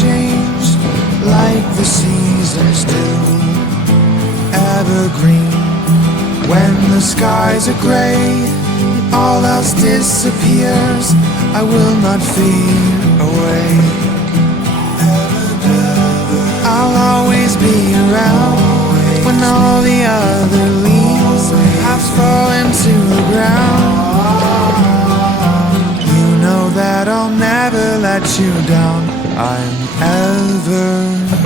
change like the seasons do. Evergreen when the skies are gray and all else disappears, I will not fade away. I'll always be around when all the other leaves have fallen to the ground. You know that I'll never let you down. I'm ever